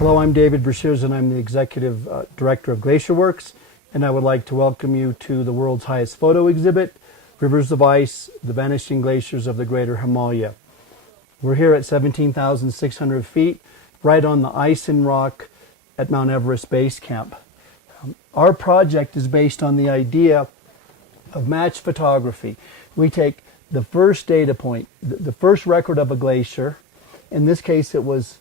Hello, I'm David Brashears, and I'm the Executive Director of Glacier Works, and I would like to welcome you to the world's highest photo exhibit, Rivers of Ice, the Vanishing Glaciers of the Greater Himalaya. We're here at 17,600 feet, right on the ice and rock at Mount Everest Base Camp. Our project is based on the idea of match photography. We take the first data point, the first record of a glacier. In this case, it was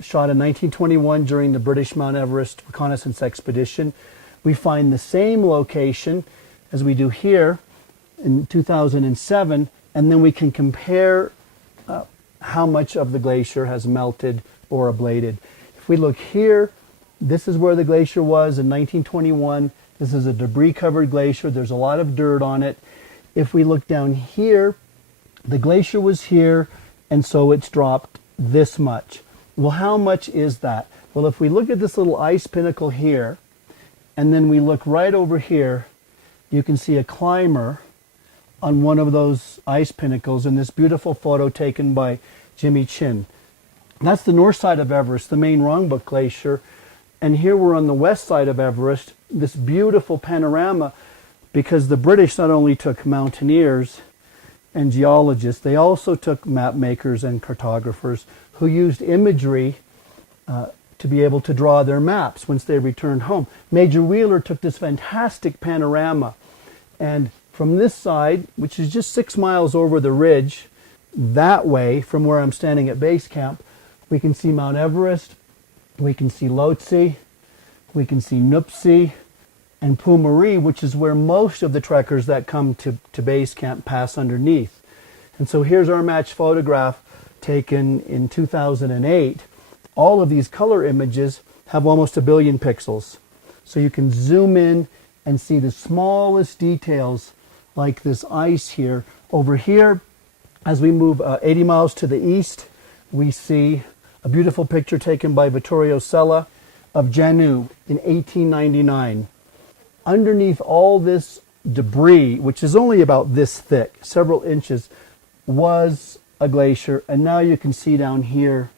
shot in 1921 during the British Mount Everest reconnaissance expedition. We find the same location as we do here in 2007, and then we can compare how much of the glacier has melted or ablated. If we look here, this is where the glacier was in 1921. This is a debris-covered glacier. There's a lot of dirt on it. If we look down here, the glacier was here, and so it's dropped this much. Well, how much is that? Well, if we look at this little ice pinnacle here, and then we look right over here, you can see a climber on one of those ice pinnacles in this beautiful photo taken by Jimmy Chin. That's the north side of Everest, the main Rongbuk Glacier. And here we're on the west side of Everest, this beautiful panorama, because the British not only took mountaineers and geologists, they also took map makers and cartographers who used imagery to be able to draw their maps once they returned home. Major Wheeler took this fantastic panorama, and from this side, which is just 6 miles over the ridge, that way, from where I'm standing at base camp, we can see Mount Everest, we can see Lhotse, we can see Nuptse, and Pumari, which is where most of the trekkers that come to base camp pass underneath. And so here's our match photograph taken in 2008. All of these color images have almost 1 billion pixels. So you can zoom in and see the smallest details, like this ice here. Over here, as we move 80 miles to the east, we see a beautiful picture taken by Vittorio Sella of Janu in 1899. Underneath all this debris, which is only about this thick, several inches, was a glacier, and now you can see down here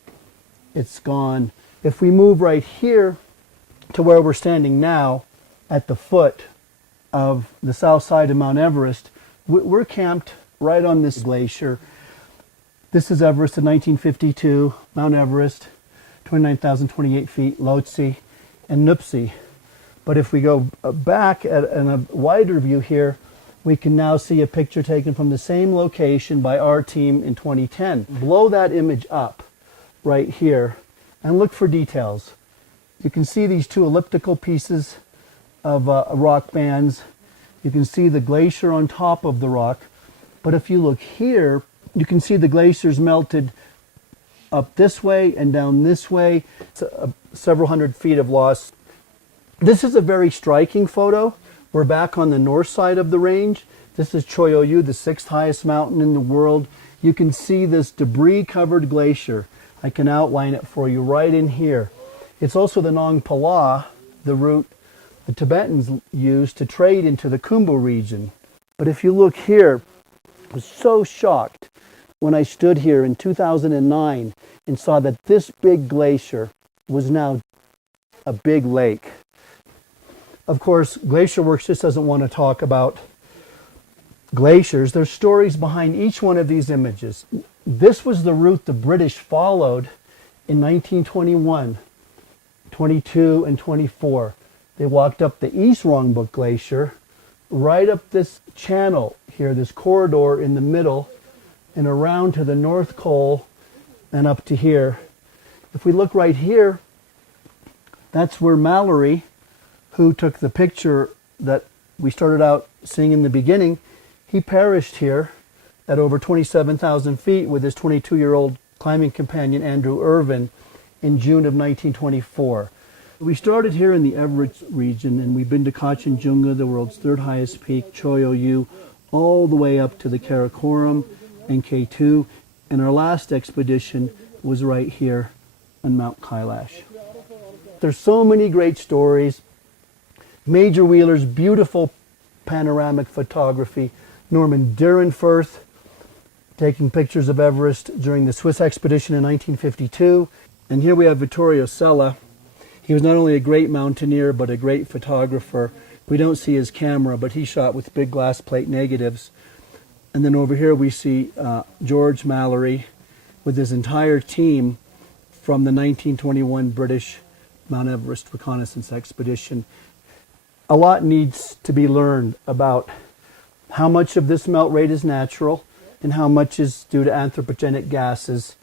it's gone. If we move right here to where we're standing now at the foot of the south side of Mount Everest, we're camped right on this glacier. This is Everest in 1952, Mount Everest, 29,028 feet, Lhotse, and Nuptse. But if we go back in a wider view here, we can now see a picture taken from the same location by our team in 2010. Blow that image up right here and look for details. You can see these two elliptical pieces of rock bands. You can see the glacier on top of the rock. But if you look here, you can see the glaciers melted up this way and down this way. It's several hundred feet of loss. This is a very striking photo. We're back on the north side of the range. This is Choyoyu, the 6th highest mountain in the world. You can see this debris-covered glacier. I can outline it for you right in here. It's also the Nong Pala, the route the Tibetans used to trade into the Khumbu region. But if you look here, I was so shocked when I stood here in 2009 and saw that this big glacier was now a big lake. Of course, Glacier Works just doesn't want to talk about glaciers. There's stories behind each one of these images. This was the route the British followed in 1921, 22, and 24. They walked up the East Rongbuk Glacier, right up this channel here, this corridor in the middle, and around to the North Col and up to here. If we look right here, that's where Mallory, who took the picture that we started out seeing in the beginning, he perished here at over 27,000 feet with his 22-year-old climbing companion Andrew Irvin in June of 1924. We started here in the Everest region, and we've been to Kanchenjunga, the world's 3rd highest peak, Choyoyu, all the way up to the Karakoram and K2, and our last expedition was right here on Mount Kailash. There's so many great stories. Major Wheeler's beautiful panoramic photography, Norman Durenfurth taking pictures of Everest during the Swiss expedition in 1952, And here we have Vittorio Sella. He was not only a great mountaineer, but a great photographer. We don't see his camera, but he shot with big glass plate negatives. And then over here we see George Mallory with his entire team from the 1921 British Mount Everest reconnaissance expedition. A lot needs to be learned about how much of this melt rate is natural and how much is due to anthropogenic gases,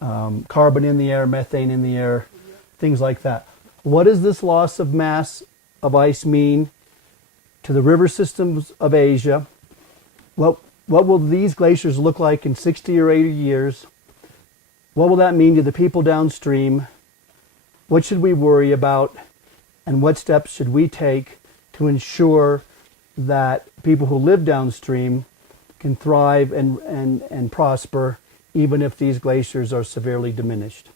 carbon in the air, methane in the air, things like that. What does this loss of mass of ice mean to the river systems of Asia? What will these glaciers look like in 60 or 80 years? What will that mean to the people downstream? What should we worry about? And what steps should we take to ensure that people who live downstream can thrive and prosper even if these glaciers are severely diminished?